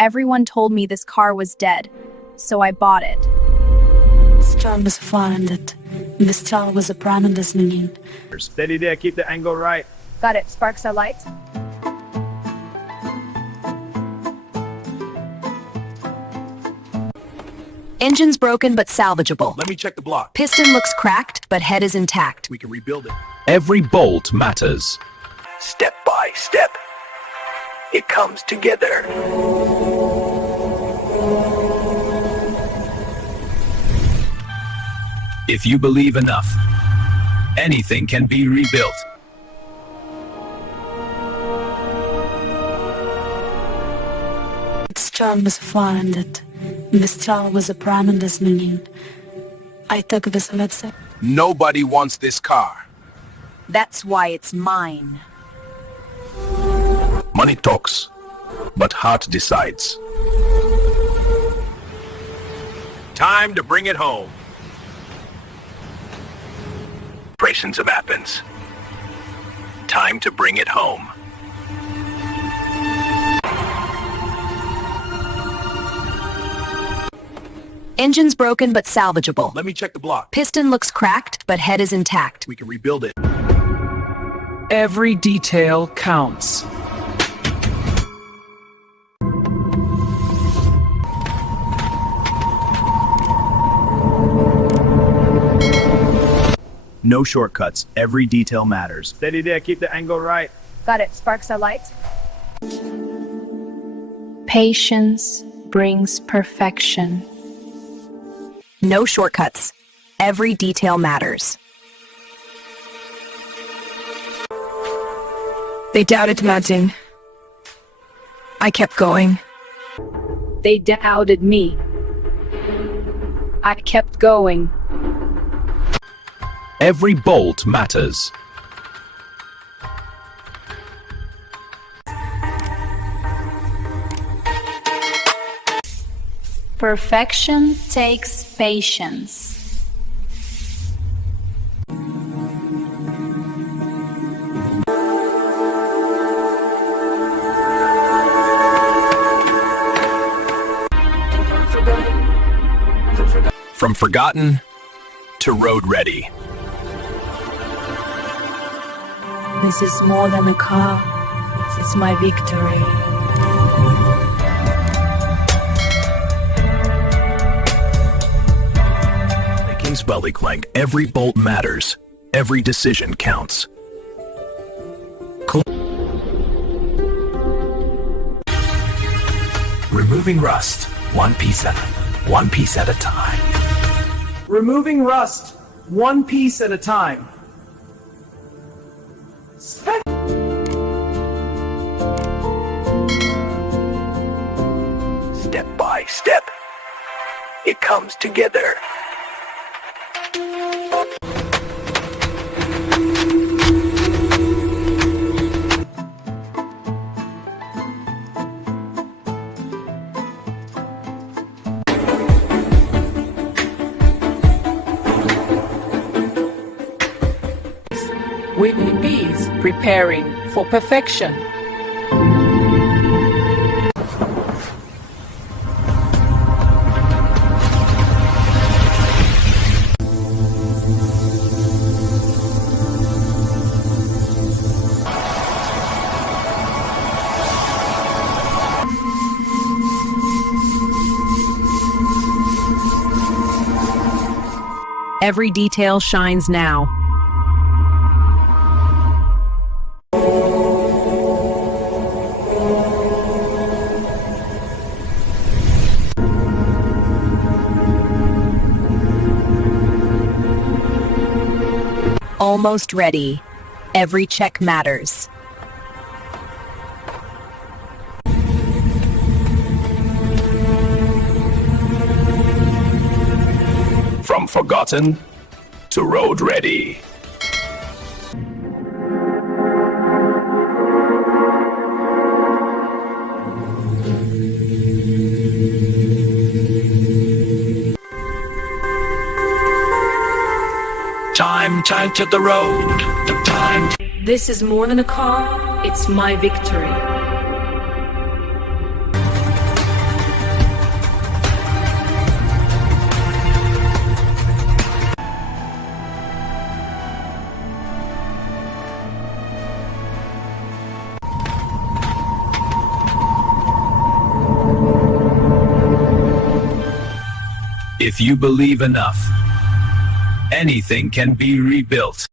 Everyone told me this car was dead, so I bought it. This car was funded. This car was a prime decision. Steady there, keep the angle right. Got it, sparks are light. Engine's broken but salvageable. Let me check the block. Piston looks cracked, but head is intact. We can rebuild it. Every bolt matters. Step by step, it comes together. If you believe enough, anything can be rebuilt. This car was funded. This car was a prime decision. I took this medicine. Nobody wants this car. That's why it's mine. Money talks, but heart decides. Time to bring it home. Operations of Athens. Time to bring it home. Engine's broken but salvageable. Let me check the block. Piston looks cracked, but head is intact. We can rebuild it. Every detail counts. No shortcuts. Every detail matters. Steady there, keep the angle right. Got it, sparks are light. Patience brings perfection. No shortcuts. Every detail matters. They doubted Martin. I kept going. They doubted me. I kept going. Every bolt matters. Perfection takes patience. From forgotten to road ready. This is more than a car. It's my victory. Making Spelly Clank, every bolt matters. Every decision counts. Removing rust, one piece at a time. Removing rust, one piece at a time. Step by step, it comes together. Whitney B's preparing for perfection. Every detail shines now. Almost ready. Every check matters. From forgotten to road ready. Time to the road. The time. This is more than a car. It's my victory. If you believe enough, anything can be rebuilt.